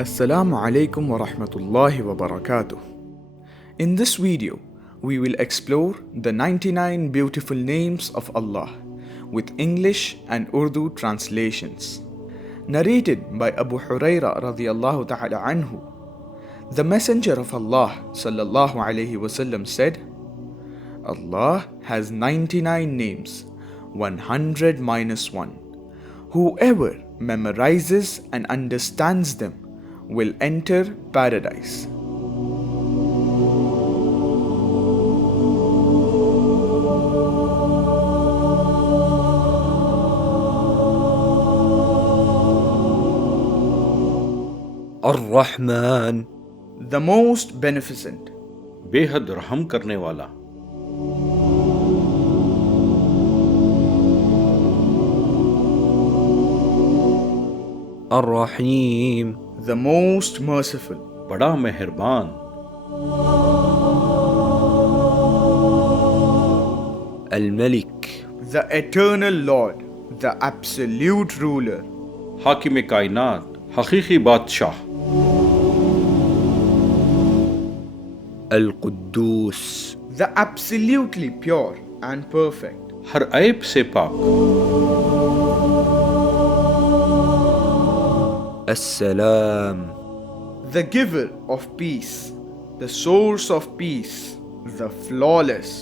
Assalamu alaikum wa rahmatullahi wa barakatuh. In this video, we will explore the 99 beautiful names of Allah with English and Urdu translations. Narrated by Abu Huraira radiyallahu ta'ala anhu, the Messenger of Allah sallallahu alayhi wasallam said, Allah has 99 names, 100 minus 1. Whoever memorizes and understands them will enter paradise. الرحمن، The most beneficent. بے حد رحم کرنے والا. الرحیم، The most merciful. بڑا مہربان. الملک، The eternal Lord, the absolute ruler. حاکم کائنات، حقیقی بادشاہ. القدوس، The absolutely pure and perfect. ہر عیب سے پاک. السلام، The giver of peace, the source of peace, the flawless.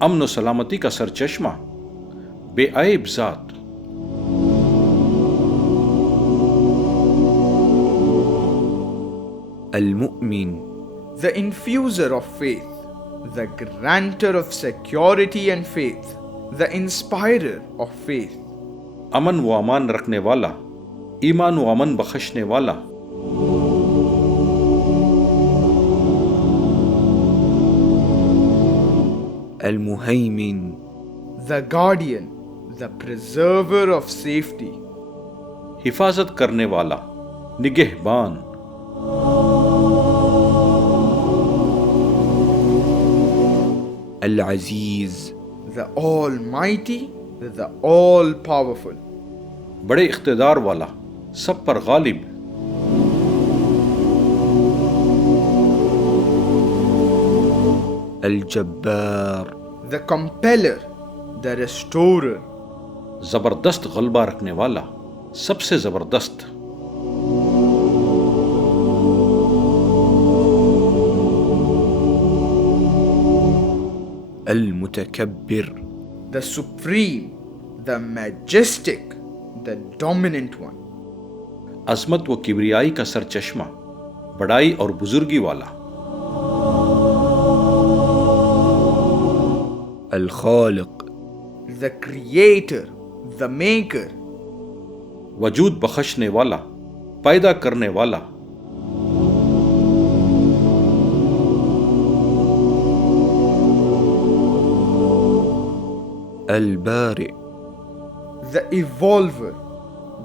امن و سلامتی کا سرچشمہ، بے عیب ذات. المؤمن، The infuser of faith, the grantor of security and faith, the inspirer of faith. امن و امان رکھنے والا، ایمان و امن بخشنے والا. المہیمن، The guardian, the preserver of safety. حفاظت کرنے والا، نگہبان. العزیز، The almighty, the all-powerful. بڑے اقتدار والا، سب پر غالب. الجبار، The compeller, the restorer. زبردست غلبہ رکھنے والا، سب سے زبردست. المتکبر، The supreme, the majestic, the dominant one. عظمت و کبریائی کا سرچشمہ، بڑائی اور بزرگی والا. الخالق، The creator, the maker. وجود بخشنے والا، پیدا کرنے والا. البارئ، The evolver,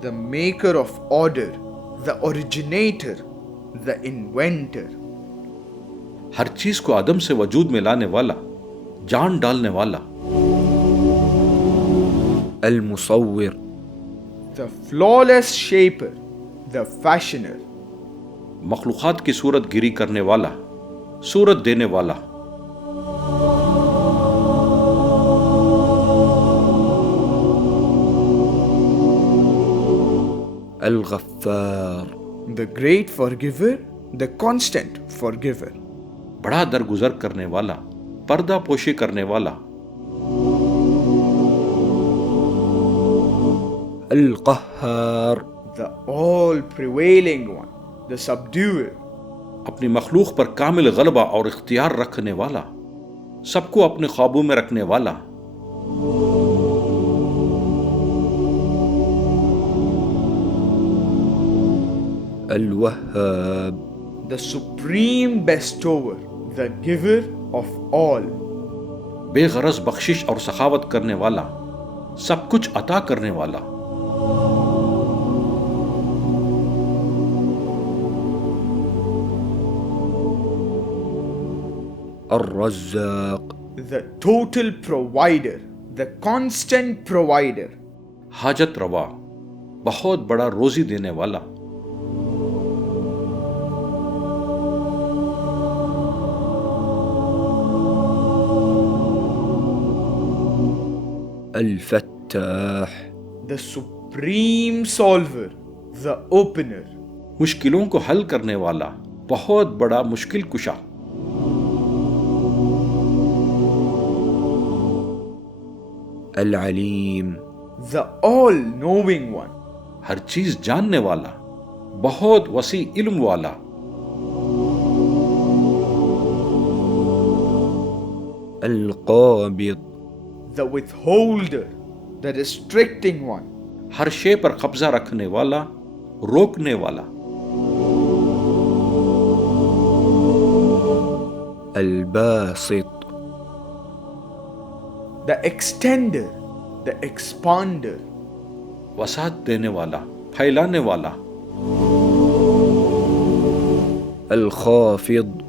the maker of order, the originator, the inventor. ہر چیز کو عدم سے وجود میں لانے والا، جان ڈالنے والا. المصور، The flawless shaper, the fashioner. مخلوقات کی صورت گیری کرنے والا، صورت دینے والا. الغفار، The great forgiver, the constant forgiver. بڑا درگزر کرنے والا، پردہ پوشی کرنے والا. القہار، The all-prevailing one, the subduer. اپنی مخلوق پر کامل غلبہ اور اختیار رکھنے والا، سب کو اپنے قابو میں رکھنے والا. الوہاب، The supreme bestower, the giver of all. بے غرض بخشش اور سخاوت کرنے والا، سب کچھ عطا کرنے والا. الرزاق، The total provider, the constant provider. حاجت روا، بہت بڑا روزی دینے والا. الفتاح the supreme solver, the opener. مشکلوں کو حل کرنے والا، بہت بڑا مشکل کشا۔ العلیم The all-knowing one. ہر چیز جاننے والا، بہت وسیع علم والا۔ القابض The withholder, the restricting one. ہر شے پر قبضہ رکھنے والا، روکنے والا۔ Basit The extender, the expander. وسعت دینے والا، پھیلانے والا۔ الخافض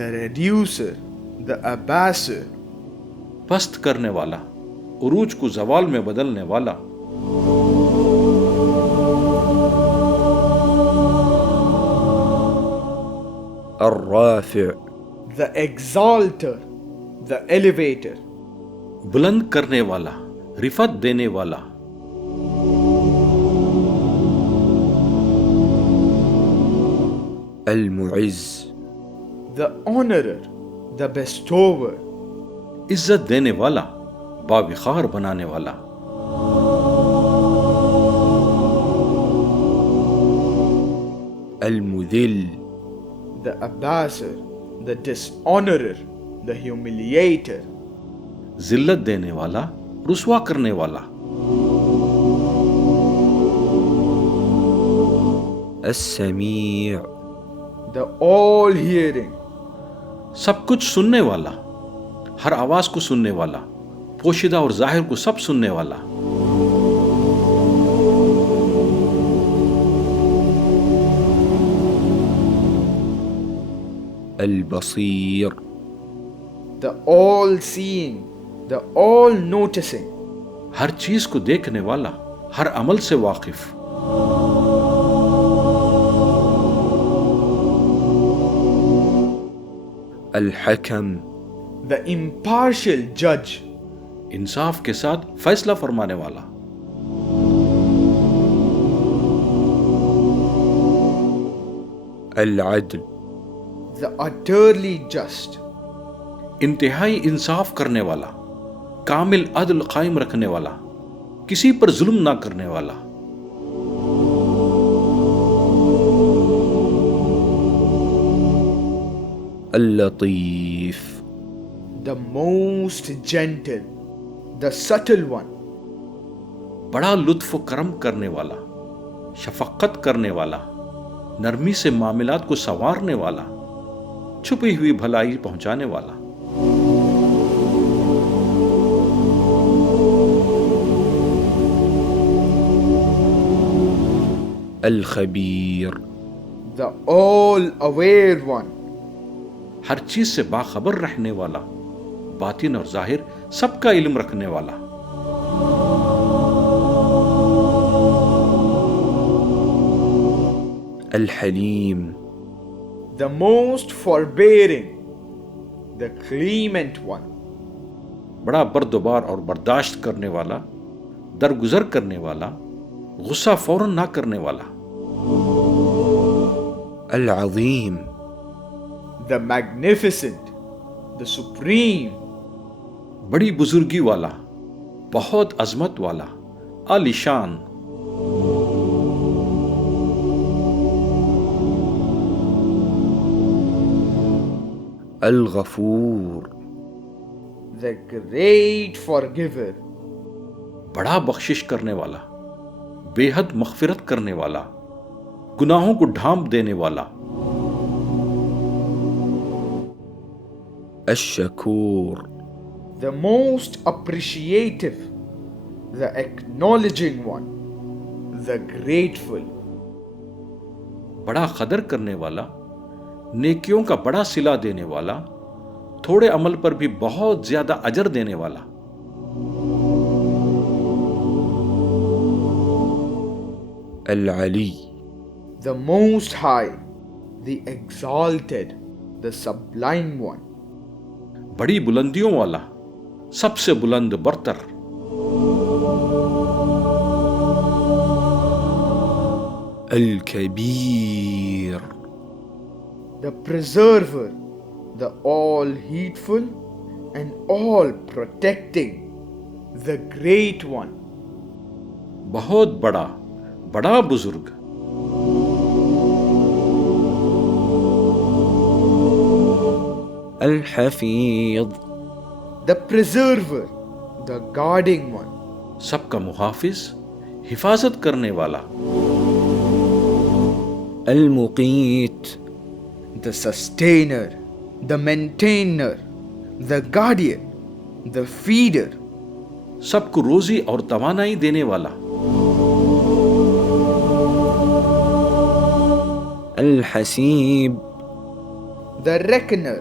The reducer, the abasser. پست کرنے والا، عروج کو زوال میں بدلنے والا۔ الرافع The exalter, the elevator. بلند کرنے والا، رفعت دینے والا۔ Moiz The honorer, the bestower. عزت دینے والا، باوقار بنانے والا۔ المذل The abasser, the dishonorer, the humiliator. ذلت دینے والا، رسوا کرنے والا۔ السمیع The all-hearing. سب کچھ سننے والا، ہر آواز کو سننے والا، پوشیدہ اور ظاہر کو سب سننے والا۔ البصیر The all-seeing, the all-noticing. ہر چیز کو دیکھنے والا، ہر عمل سے واقف۔ الحکم The impartial judge. انصاف کے ساتھ فیصلہ فرمانے والا۔ العدل The utterly just. انتہائی انصاف کرنے والا، کامل عدل قائم رکھنے والا، کسی پر ظلم نہ کرنے والا۔ اللطیف The most gentle, the subtle one. بڑا لطف و کرم کرنے والا، شفقت کرنے والا، نرمی سے معاملات کو سنوارنے والا، چھپی ہوئی بھلائی پہنچانے والا۔ الخبیر The all-aware one. ہر چیز سے باخبر رہنے والا، باطن اور ظاہر سب کا علم رکھنے والا۔ الحلیم The most forbearing, the clement one. بڑا بردبار اور برداشت کرنے والا، درگزر کرنے والا، غصہ فوراً نہ کرنے والا۔ العظیم The magnificent, the supreme. بڑی بزرگی والا، بہت عظمت والا، عالی شان۔ الغفور The great forgiver. بڑا بخشش کرنے والا، بے حد مغفرت کرنے والا، گناہوں کو ڈھانپ دینے والا۔ الشکور The most appreciative, the acknowledging one, the grateful. بڑا قدر کرنے والا، نیکیوں کا بڑا صلہ دینے والا، تھوڑے عمل پر بھی بہت زیادہ اجر دینے والا۔ العلی The most high, the exalted, the sublime one. بڑی بلندیوں والا، سب سے بلند برتر۔ الكبير. The preserver, the all heedful and all protecting, the great one. بہت بڑا، بڑا بزرگ. الحفيظ. The preserver, the guarding one. سب کا محافظ، حفاظت کرنے والا. المقيت. The sustainer, the maintainer, the guardian, the feeder. سب کو روزی اور توانائی دینے والا. الحسيب. The reckoner,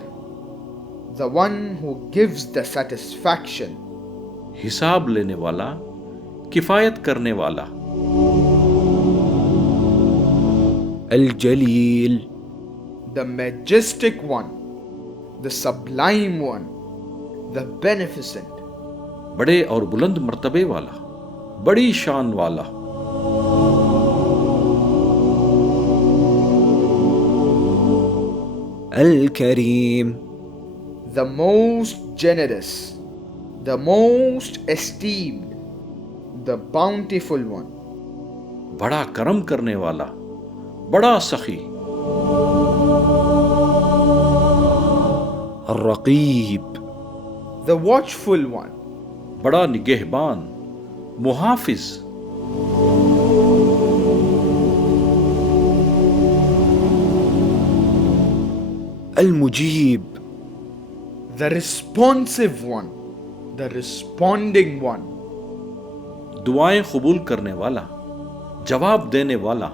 the one who gives the satisfaction. حساب لینے والا، کفایت کرنے والا. الجليل. The majestic one, the sublime one, the beneficent. بڑے اور بلند مرتبے والا، بڑی شان والا. الكريم. The most generous, the most esteemed, the bountiful one. بڑا کرم کرنے والا، بڑا سخی. الرقيب. The watchful one. بڑا نگہبان، محافظ. المجيب. The responsive one, the responding one. دعائیں قبول کرنے والا، جواب دینے والا،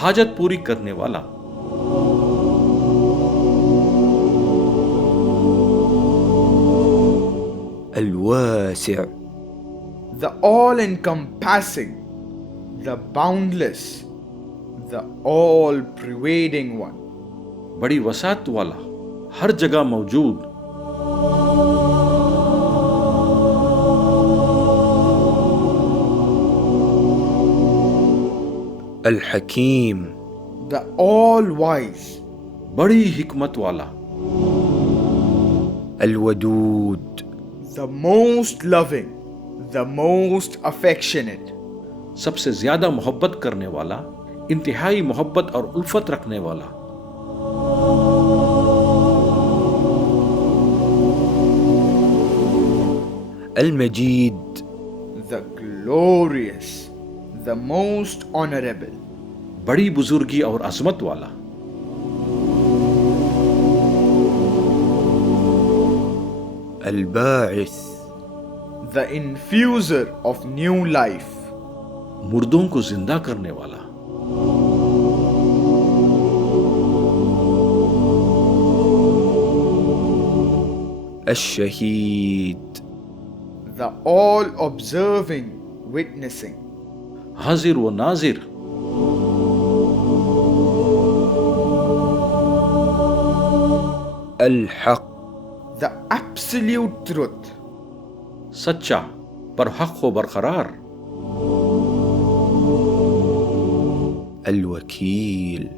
حاجت پوری کرنے والا. الواسع. The all-encompassing, the boundless, the all-pervading one. بڑی وسعت والا، ہر جگہ موجود. الحكيم. The all-wise. بڑی حکمت والا. Wadood. The most loving, the most affectionate. سب سے زیادہ محبت کرنے والا، انتہائی محبت اور الفت رکھنے والا. المجيد. The glorious, the most honorable. بڑی بزرگی اور عظمت والا. الباعث. The infuser of new life. مردوں کو زندہ کرنے والا. الشهيد. The all-observing, witnessing. حاضر و ناظر. الحق. The absolute truth. سچا، پر حق و برقرار. الوكيل.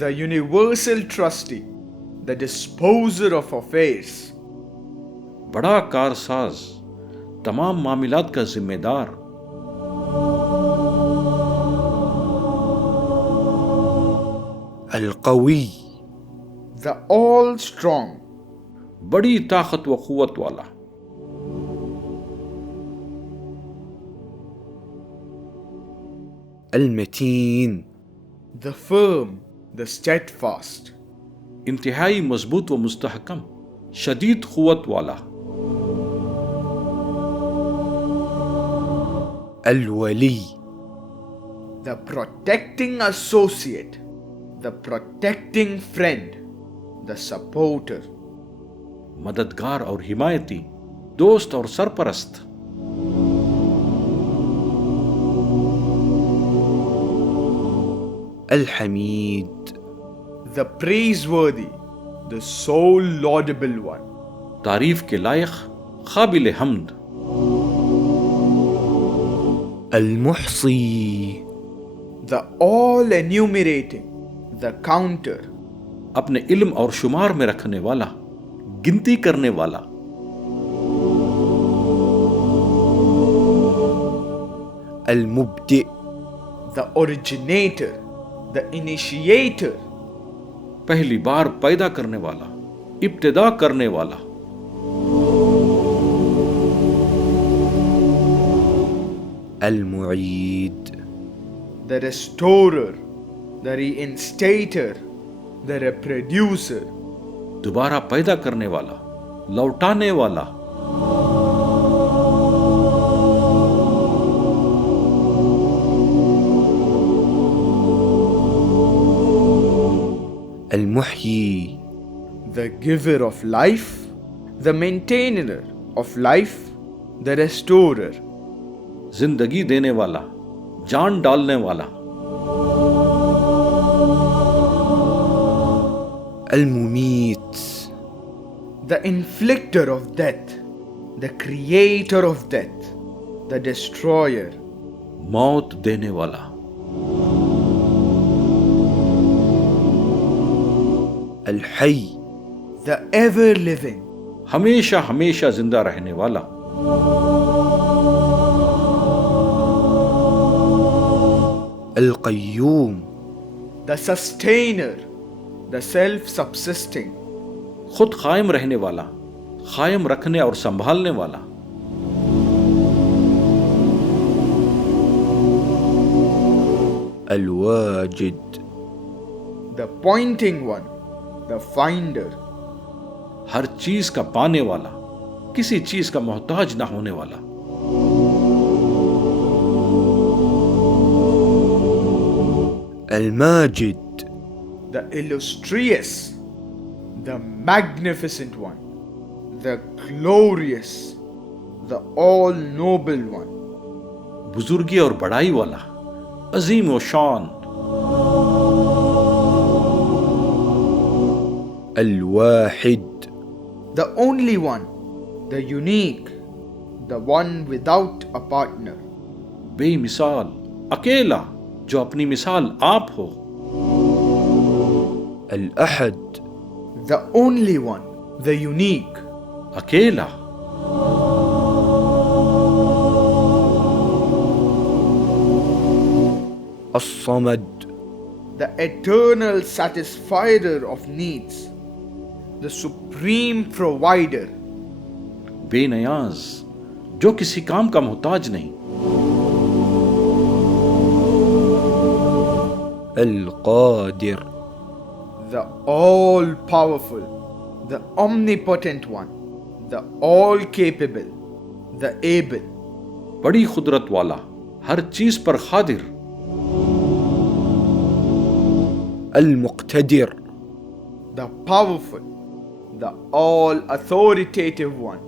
The universal trustee, the disposer of affairs. بڑا کارساز، تمام معاملات کا ذمہ دار. القوي. The all-strong. بڑی طاقت و قوت والا. المتين. The firm, the steadfast. انتہائی مضبوط و مستحکم، شدید قوت والا. الولي. The protecting associate, the protecting friend, the supporter. مددگار اور حمایتی، دوست اور سرپرست. الحميد. The praiseworthy, the sole laudable one. تعریف کے لائق، قابل حمد. المحصي. the all-enumerating, the counter, اپنے علم اور شمار میں رکھنے والا، گنتی کرنے والا. المبدئ the originator, the initiator, پہلی بار پیدا کرنے والا، ابتدا کرنے والا. المعيد the restorer, the reinstator, the reproducer, دوبارہ پیدا کرنے والا، لوٹانے والا. المحيي the giver of life, the maintainer of life, the restorer, زندگی دینے والا، جان ڈالنے والا. المميت the inflictor of death, the creator of death, the destroyer, موت دینے والا. الحي the ever living, ہمیشہ ہمیشہ زندہ رہنے والا. القيوم the sustainer, the self-subsisting, خود قائم رہنے والا، قائم رکھنے اور سنبھالنے والا. Wajid the pointing one, the finder, ہر چیز کا پانے والا، کسی چیز کا محتاج نہ ہونے والا. Majid the illustrious, the magnificent one, the glorious, the all-noble one, بزرگی اور بڑائی والا، عظیم و شان. الواحد the only one, the unique, the one without a partner, بے مثال، اکیلا، جو اپنی مثال آپ ہو. الأحد the only one, the unique, اکیلا. الصمد the eternal satisfier of needs, the supreme provider, بے نیاز، جو کسی کام کا محتاج نہیں. القادر the all-powerful, the omnipotent one, the all-capable, the able, بڑی قدرت والا، ہر چیز پر قادر. المقتدر the powerful, the all-authoritative one,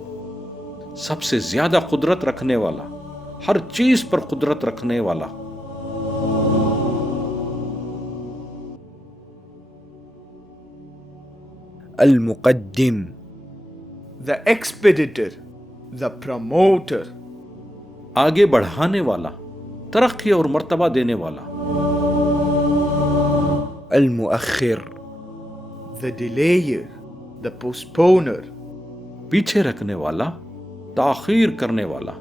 سب سے زیادہ قدرت رکھنے والا، ہر چیز پر قدرت رکھنے والا. المقدم the expeditor, the promoter, آگے بڑھانے والا، ترقی اور مرتبہ دینے والا. المؤخر the delayer, the postponer, پیچھے رکھنے والا، تاخیر کرنے والا.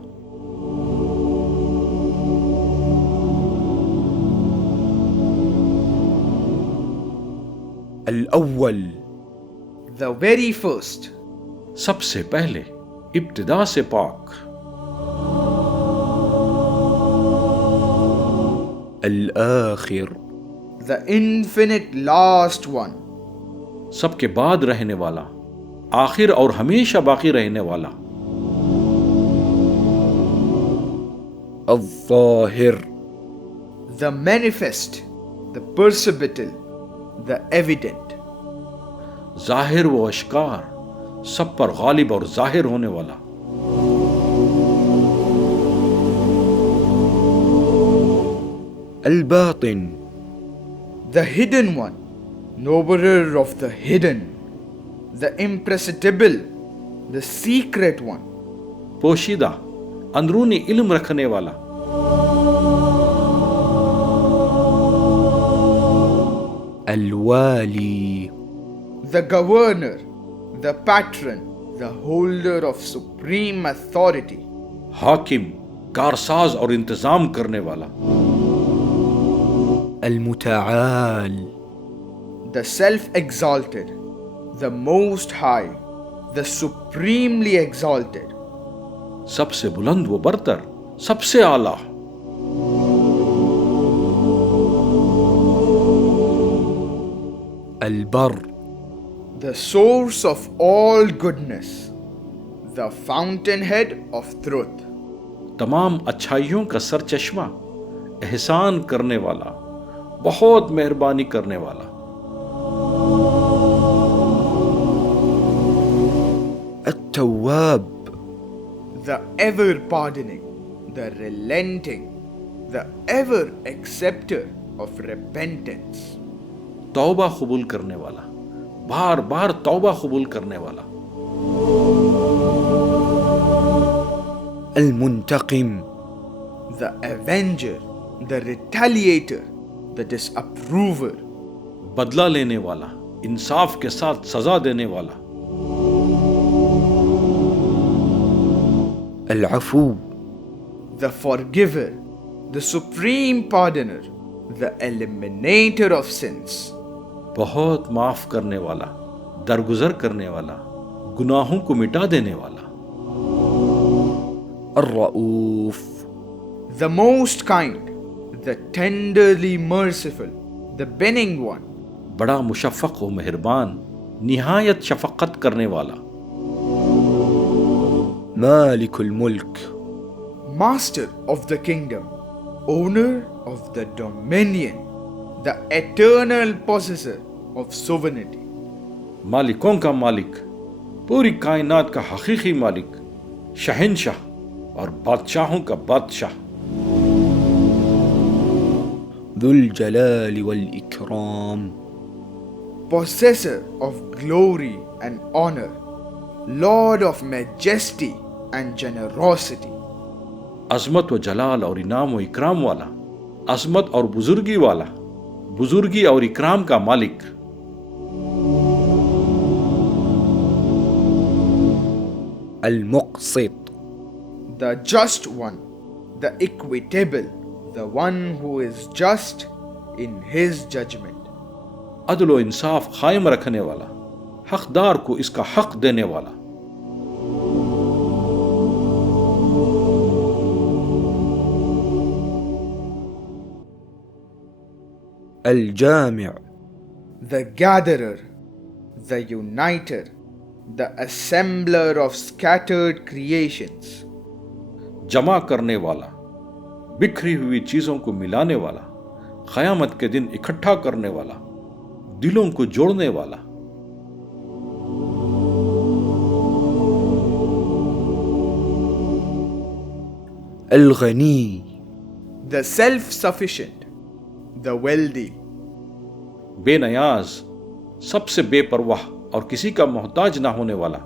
الأول the very first, سب سے پہلے، ابتدا سے پاک. الآخر the infinite last one, سب کے بعد رہنے والا، آخر اور ہمیشہ باقی رہنے والا. الظاهر the manifest, the perceptible, the evident, ظاہر و اشکار، سب پر غالب اور ظاہر ہونے والا. الباطن the hidden one, knower of the hidden, the imperceptible, the secret one, پوشیدہ، اندرونی علم رکھنے والا. الوالي the governor, the patron, the holder of supreme authority, حاکم، کارساز اور انتظام کرنے والا، المتعال the self-exalted, the most high, the supremely exalted, سب سے بلند و برتر، سب سے اعلیٰ، البر the source of all goodness, the fountainhead of truth, تمام اچھائیوں کا سرچشمہ، احسان کرنے والا، بہت مہربانی کرنے والا، التواب the ever pardoning, the relenting, the ever acceptor of repentance, توبہ قبول کرنے والا، بار بار توبہ قبول کرنے والا، المنتقم the avenger, the retaliator, the disapprover, بدلہ لینے والا، انصاف کے ساتھ سزا دینے والا، العفو the forgiver, the supreme pardoner, the eliminator of sins, بہت معاف کرنے والا، درگزر کرنے والا، گناہوں کو مٹا دینے والا، الرؤوف the most kind, the tenderly merciful, the benign one, بڑا مشفق و مہربان، نہایت شفقت کرنے والا، مالك الملك master of the kingdom, owner of the dominion, the eternal possessor of sovereignty, مالکوں کا مالک، پوری کائنات کا حقیقی مالک، شہنشاہ اور بادشاہوں کا بادشاہ، ذو الجلال والإكرام possessor of glory and honor, Lord of majesty and generosity, عظمت و جلال اور انعام و اکرام والا، عظمت اور بزرگی والا، بزرگی اور اکرام کا مالک، المقسط the just one, the equitable, the one who is just in his judgment, عدل و انصاف قائم رکھنے والا، حقدار کو اس کا حق دینے والا، الجامع the gatherer, the uniter, the assembler of scattered creations, جمع کرنے والا، بکھری ہوئی چیزوں کو ملانے والا، قیامت کے دن اکٹھا کرنے والا، دلوں کو جوڑنے والا، الغنی the self-sufficient, the wealthy, بے نیاز، سب سے بے پرواہ اور کسی کا محتاج نہ ہونے والا،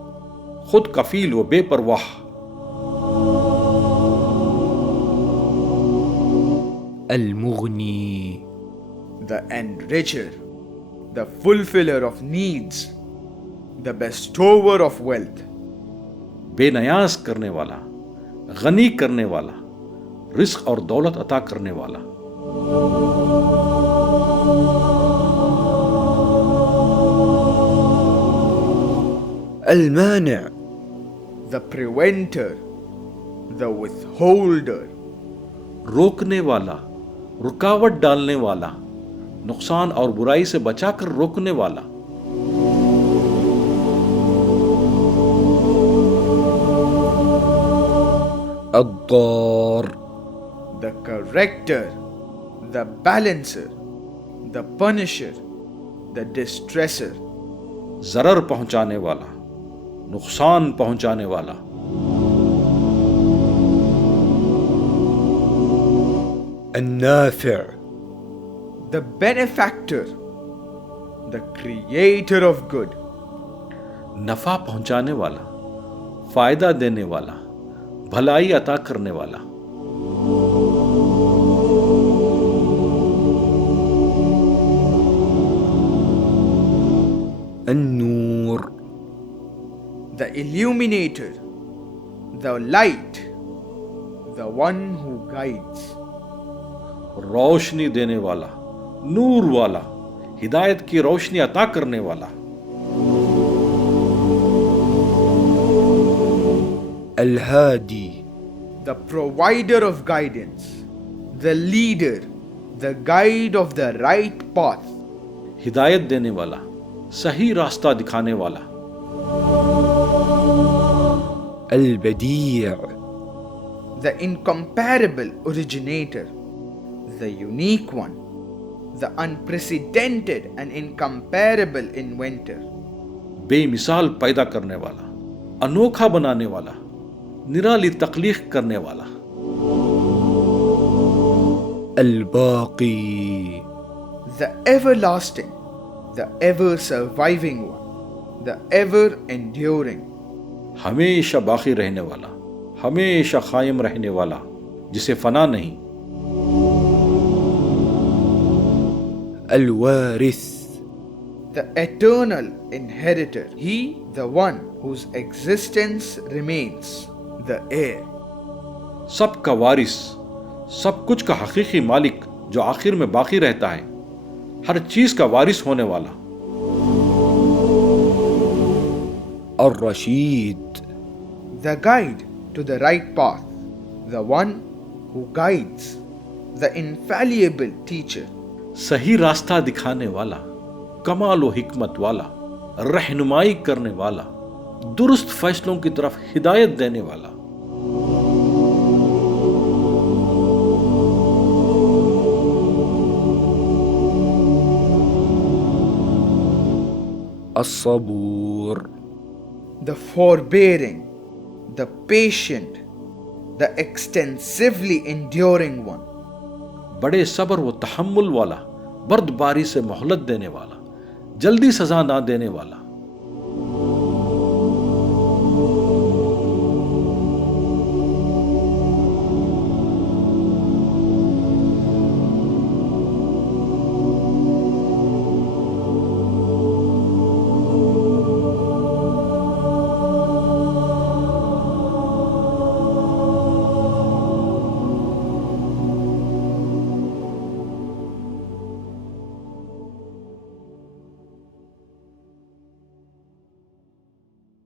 خود کفیل و بے پرواہ، المغنی the enricher, the fulfiller of needs, the bestower of wealth, بے نیاز کرنے والا، غنی کرنے والا، رزق اور دولت عطا کرنے والا، المانع the preventer, the withholder, روکنے والا، رکاوٹ ڈالنے والا، نقصان اور برائی سے بچا کر روکنے والا، الضار the corrector, the balancer, the punisher, the distresser, ضرر پہنچانے والا، نقصان پہنچانے والا، النافع the benefactor, the creator of good, نفع پہنچانے والا، فائدہ دینے والا، بھلائی عطا کرنے والا، النور the illuminator, the light, the one who guides. روشنی دینے والا، نور والا، ہدایت کی روشنی عطا کرنے والا. الهادي The provider of guidance, the leader, the guide of the right path. ہدایت دینے والا، صحیح راستہ دکھانے والا. البديع The incomparable originator, the unique one, the unprecedented and incomparable inventor. بے مثال پیدا کرنے والا، انوکھا بنانے والا، نرالی تخلیق کرنے والا. الباقي The everlasting, the ever surviving one, the ever enduring. ہمیشہ باقی رہنے والا، ہمیشہ قائم رہنے والا، جسے فنا نہیں. الوارث The eternal inheritor, he the one whose existence remains, the heir. سب کا وارث، سب کچھ کا حقیقی مالک جو آخر میں باقی رہتا ہے، ہر چیز کا وارث ہونے والا. الرشيد The guide to the right path, the one who guides, the infallible teacher. صحیح راستہ دکھانے والا، کمال و حکمت والا، رہنمائی کرنے والا، درست فیصلوں کی طرف ہدایت دینے والا. Sabur The forbearing, the patient, the extensively enduring one. بڑے صبر و تحمل والا، بردباری سے مہلت دینے والا، جلدی سزا نہ دینے والا.